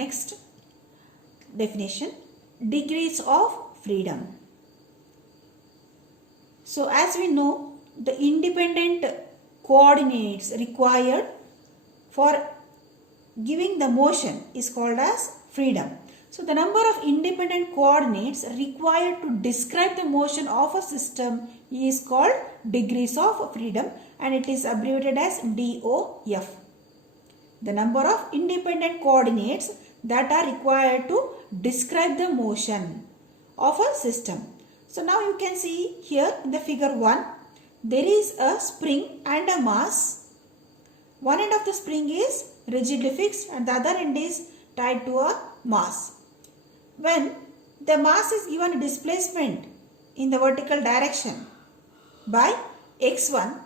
Next definition, degrees of freedom. So as we know, the independent coordinates required for giving the motion is called as freedom. So the number of independent coordinates required to describe the motion of a system is called degrees of freedom, and it is abbreviated as DOF. The number of independent coordinates that are required to describe the motion of a system. So now you can see here in the figure 1, there is a spring and a mass. One end of the spring is rigidly fixed and the other end is tied to a mass. When the mass is given a displacement in the vertical direction by x1,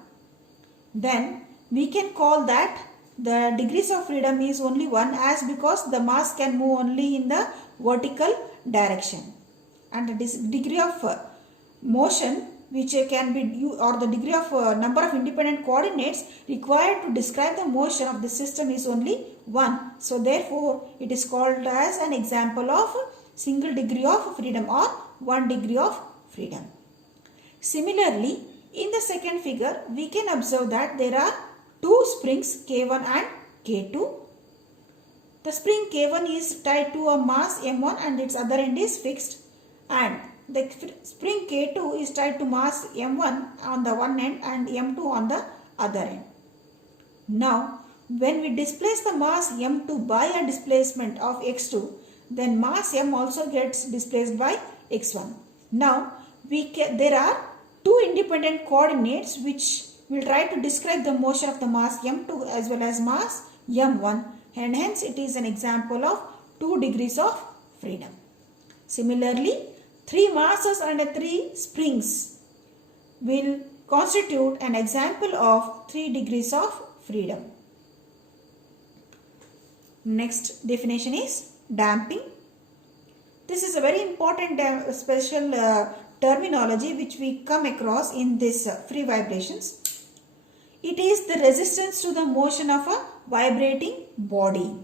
then we can call that the degrees of freedom is only 1, as because the mass can move only in the vertical direction, and the degree of motion which can be, or the degree of number of independent coordinates required to describe the motion of the system is only 1. So therefore it is called as an example of single degree of freedom or 1 degree of freedom. Similarly, in the second figure we can observe that there are two springs K1 and K2. The spring K1 is tied to a mass M1 and its other end is fixed, and the spring K2 is tied to mass M1 on the one end and M2 on the other end. Now, when we displace the mass M2 by a displacement of x2, then mass M also gets displaced by x1. Now, there are two independent coordinates which will try to describe the motion of the mass M2 as well as mass M1, and hence it is an example of 2 degrees of freedom. Similarly, 3 masses and 3 springs will constitute an example of 3 degrees of freedom. Next definition is damping. This is a very important special terminology which we come across in this free vibrations. It is the resistance to the motion of a vibrating body.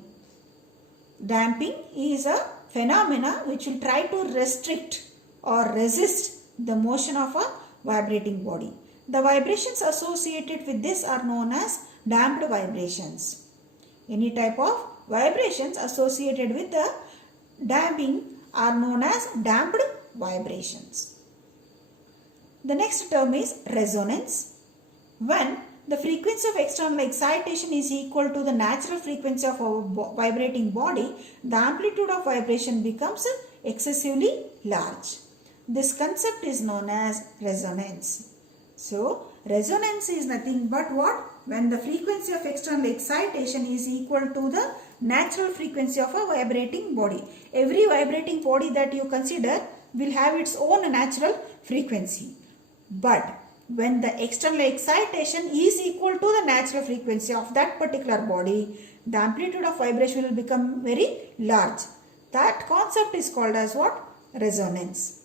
Damping is a phenomena which will try to restrict or resist the motion of a vibrating body. The vibrations associated with this are known as damped vibrations. Any type of vibrations associated with the damping are known as damped vibrations. The next term is resonance. When the frequency of external excitation is equal to the natural frequency of a vibrating body, the amplitude of vibration becomes excessively large. This concept is known as resonance. So, resonance is nothing but what? When the frequency of external excitation is equal to the natural frequency of a vibrating body. Every vibrating body that you consider will have its own natural frequency. But when the external excitation is equal to the natural frequency of that particular body, the amplitude of vibration will become very large. That concept is called as what? Resonance.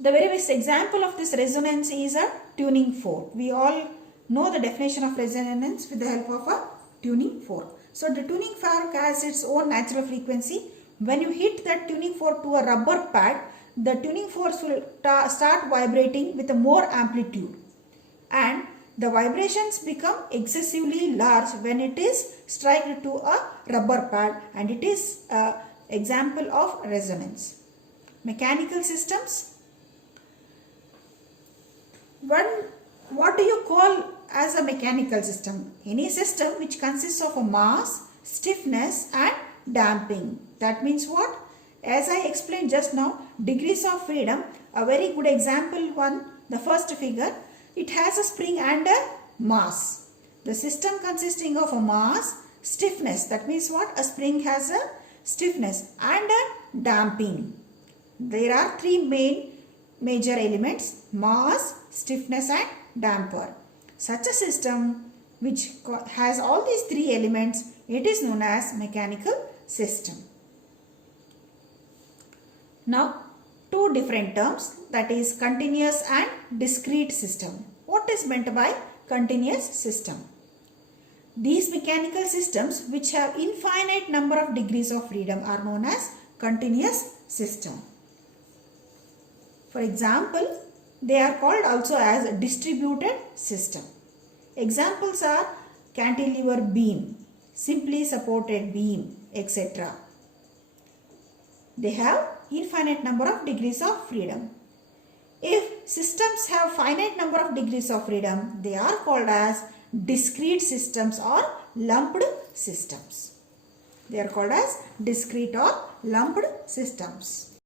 The very best example of this resonance is a tuning fork. We all know the definition of resonance with the help of a tuning fork. So the tuning fork has its own natural frequency. When you hit that tuning fork to a rubber pad, the tuning forks will start vibrating with a more amplitude, and the vibrations become excessively large when it is struck to a rubber pad, and it is an example of resonance. Mechanical systems. What do you call as a mechanical system? Any system which consists of a mass, stiffness and damping. That means what? As I explained just now, degrees of freedom, a very good example one, the first figure, it has a spring and a mass. The system consisting of a mass, stiffness, that means what? A spring has a stiffness, and a damping. There are 3 major elements: mass, stiffness and damper. Such a system which has all these 3 elements, it is known as mechanical system. Now, 2 different terms, that is continuous and discrete system. What is meant by continuous system? These mechanical systems which have infinite number of degrees of freedom are known as continuous system. For example, they are called also as a distributed system. Examples are cantilever beam, simply supported beam, etc. They have infinite number of degrees of freedom. If systems have finite number of degrees of freedom, they are called as discrete systems or lumped systems. They are called as discrete or lumped systems.